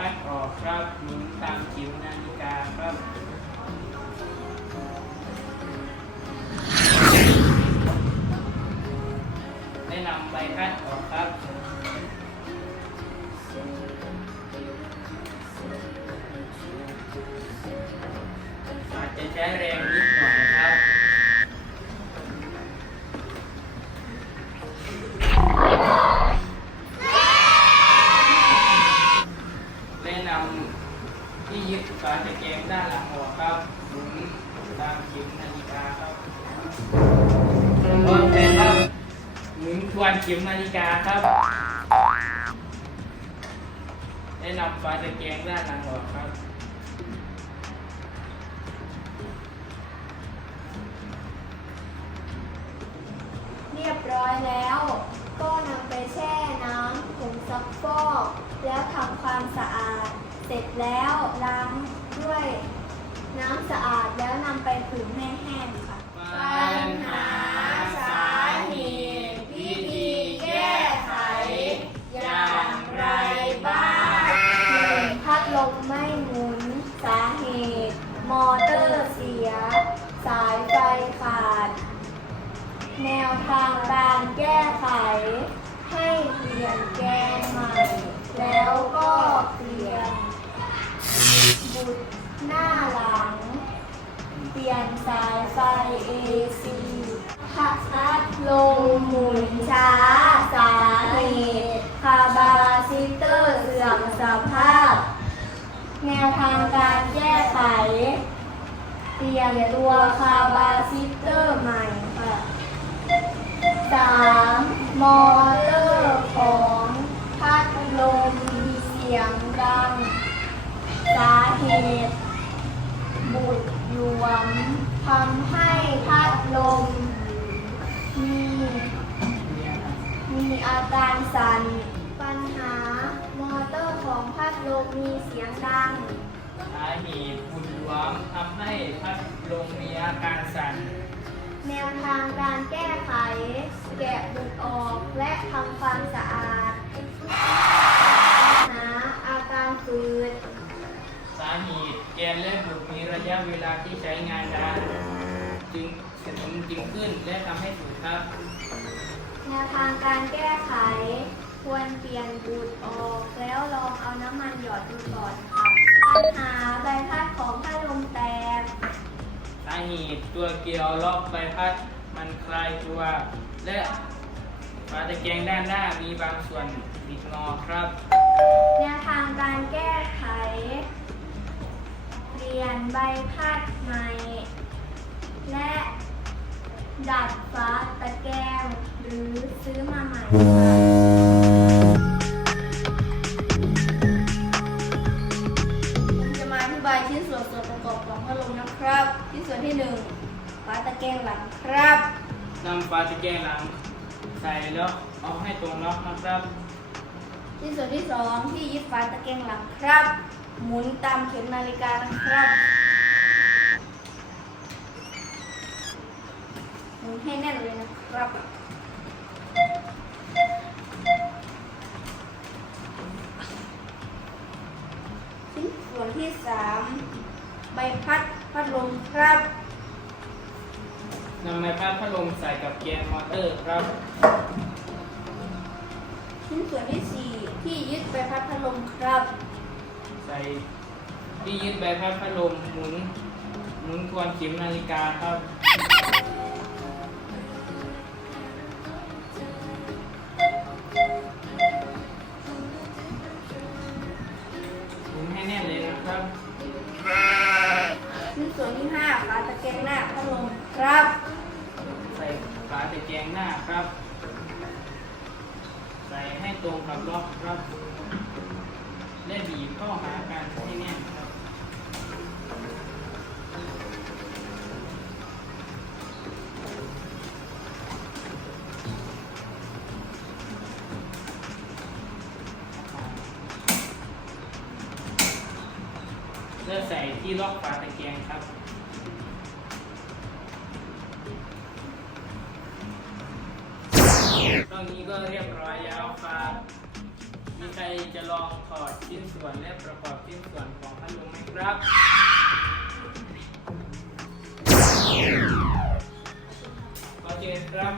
พัดออกครับหมุนตามคิวนาฬิกาครับแนะนำใบพัดออกครับ ตามเข็มนาฬิกาครับพร้อมเป็นครับหมุนทวนเข็มนาฬิกาครับ แนะนำฝาตะแกรงด้านหลังออกครับเรียบร้อยแล้ว ก็นำไปแช่น้ำผงซักฟอก แล้วทำความสะอาด เสร็จแล้วล้างด้วย น้ำสะอาดแล้วนำไปผึ่งให้แห้งค่ะ ปัญหาสาเหตุวิธีแก้ไข อย่างไรบ้างหนึ่งพัดลมไม่หมุน สาเหตุ มอเตอร์เสีย สายไฟขาด แนวทางการแก้ไข ให้เปลี่ยนแกนใหม่แล้ว วทางการแก้ไข เปลี่ยนตัวคาบาซิเตอร์ใหม่ค่ะสามมอเตอร์ของพัดลมมีเสียงดัง สาเหตุ บุดหลวมทำให้พัดลม มี มีอาการสั่นปัญหา มมีเสียงดัง สาเหตุบุญหลวมทำให้พัดลมมีอาการสั่น แนวทางการแก้ไข แกะบุดออกและทำความสะอาดหาอาการฝืดสาเหตุแกนและบุตรมีระยะเวลาที่ใช้งานนานจึงสนิมจึงขึ้นและทำให้สูดครับ แนวทางการแก้ไข ควรเปลี่ยนบูดออก แล้วลองเอาน้ำมันหยอดดูก่อนค่ะปัญหาใบพัดของพัดลมแตก สาเหตุตัวเกลียวล็อกใบพัดมันคลายตัว และฝาตะแกรงด้านหน้ามีบางส่วนติดงอครับ แนวทางการแก้ไข เปลี่ยนใบพัดใหม่ และ ดัดฝาตะแกรงหรือซื้อมาใหม่ค่ะ นส่วนที่หนึ่งฝาตะแกรงหลังครับนำฝาตะแกรงหลัง ใส่แล้วเอาให้ตรงล็อกนะครับ ชิ้นส่วนที่สองที่ยึดฝาตะแกรงหลังครับ หมุนตามเข็มนาฬิกานะครับ หมุนให้แน่นเลยนะครับ ชิ้นส่วนที่สามใบพัดพัดลมครับ นำใบพัดพัดลมใส่กับแกนมอเตอร์ครับ ชิ้นส่วนที่สี่ที่ยึดใบพัดพัดลมครับ ใส่ที่ยึดใบพัดพัดลมหมุนหมุนทวนเข็มนาฬิกาครับ ชิ้นส่วนที่ห้าฝาตะแกรงหน้าพัดลมครับใส่ฝาตะแกรงหน้าครับ ใส่ให้ตรงกับล็อกครับ และบีบเข้าหากันให้แน่นครับ อใส่ที่ล็อกฝาตะแกรงครับตอนนี้ก็เรียบร้อยแล้วครับ มีใครจะลองถอดชิ้นส่วนและประกอบชิ้นส่วนของพัดลมไหมครับขอเชิญครับ